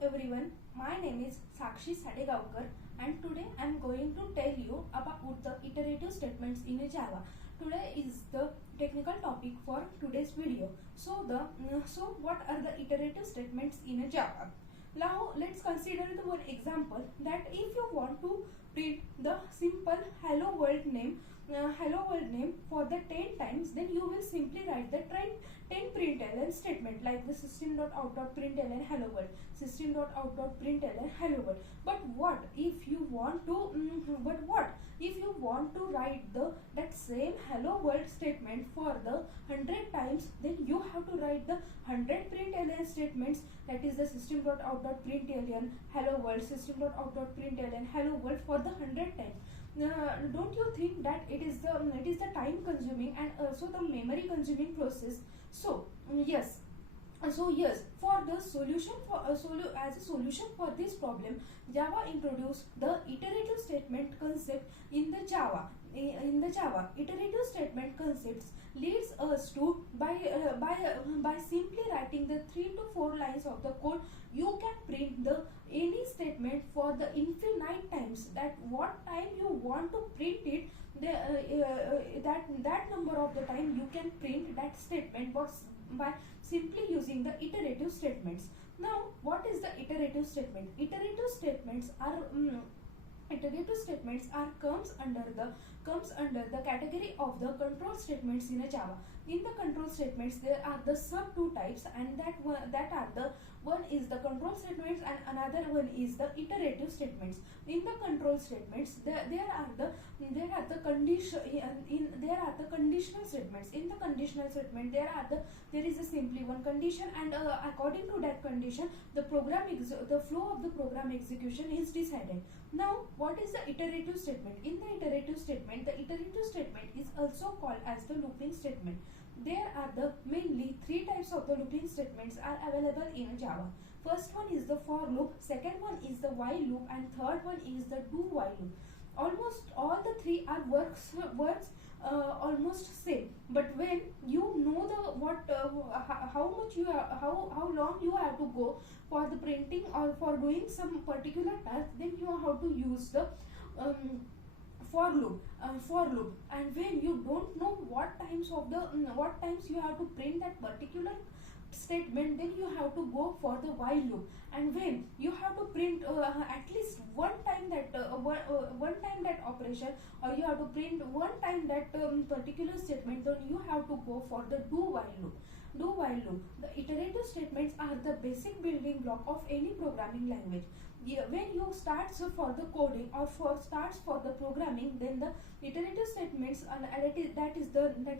everyone, my name is Sakshi Sadegaonkar and today I am going to tell you about the iterative statements in Java. Today is the technical topic for today's video. So what are the iterative statements in Java? Now let's consider the one example that if you want to print the simple hello world name for the 10 times, then you will simply write the 10 println statement like the system.out.println hello world, system.out.println hello world. But what if you want to write that same hello world statement for the 100 times? Then you have to write the 100 println statements, that is the system.out.println hello world, system.out.println hello world for the 100 times. Don't you think that it is the time consuming and also the memory consuming process? So yes, for the solution as a solution for this problem, Java introduced the iterative statement concept in the Java. Iterative statement concepts leads us to by simply writing the 3 to 4 lines of the code, you can print the any statement for the infinite times. That what time you want to print it, that number of the time you can print that statement by simply using the iterative statements. Now, what is the iterative statement? Iterative statements comes under the category of the control statements in a Java. In the control statements, there are the sub two types, and one is the control statements and another one is the iterative statements. In the control statements, there are the conditional statements. In the conditional statement, there is a simply one condition, and according to that condition, the flow of the program execution is decided. Now, what is the iterative statement? In the iterative statement is also called as the looping statement. There are the mainly 3 types of the looping statements are available in Java. First one is the for loop, second one is the while loop, and third one is the do while loop. Almost all the 3 are works almost same, but when you know how long you have to go for the printing or for doing some particular task, then you have to use the for loop. And when you don't know what times you have to print that particular statement, then you have to go for the while loop. And when you have to print at least one time that operation, or you have to print one time that particular statement, then you have to go for the do while loop. The iterative statements are the basic building block of any programming language. When you start for the coding or starts for the programming, then the iterative statements that is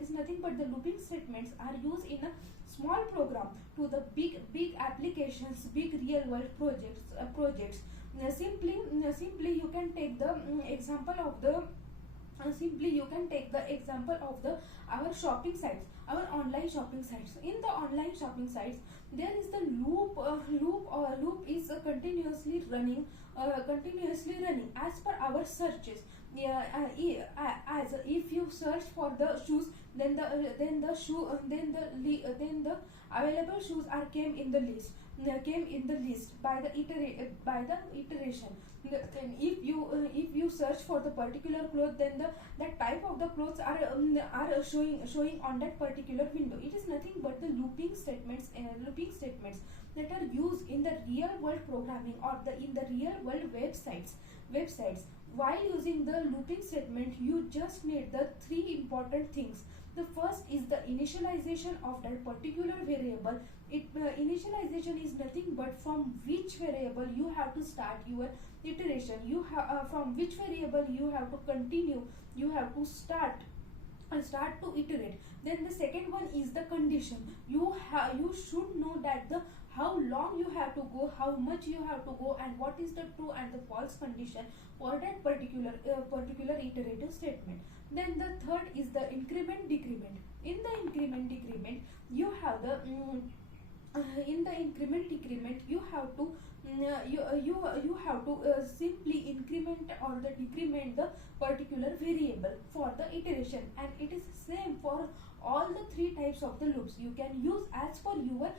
nothing but the looping statements are used in a small program to the big applications, big real world projects. Simply you can take the example of the our shopping sites, our online shopping sites. In the online shopping sites, there is the loop is continuously running as per our searches. As if you search for the shoes, then the available shoes came in the list by the iteration. Then if you search for the particular cloth, then that type of the clothes are showing on that particular window. It is nothing but the looping statements that are used in the real world programming or in the real world websites. While using the looping statement, you just need the 3 important things. The first is the initialization of that particular variable. Initialization is nothing but from which variable you have to start your iteration. From which variable you have to continue. You have to start to iterate. Then the second one is the condition. You should know that how long you have to go, how much you have to go, and what is the true and the false condition for that particular iterative statement. Then the third is the increment decrement. In the increment decrement, you have the in the increment decrement, you have to you have to simply increment or the decrement the particular variable for the iteration, and it is same for all the three types of the loops. You can use as per your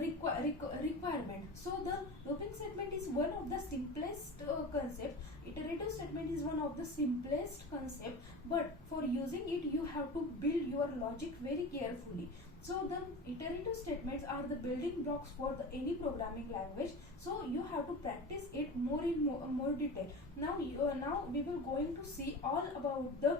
requirement. So the looping statement is one of the simplest concept. Iterative statement is one of the simplest concept, but for using it you have to build your logic very carefully. So the iterative statements are the building blocks for the any programming language. So you have to practice it more in more detail. Now we will going to see all about the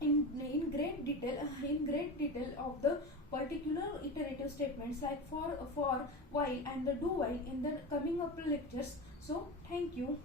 in great detail of the particular iterative statements like for while and the do while in the coming up lectures. So thank you.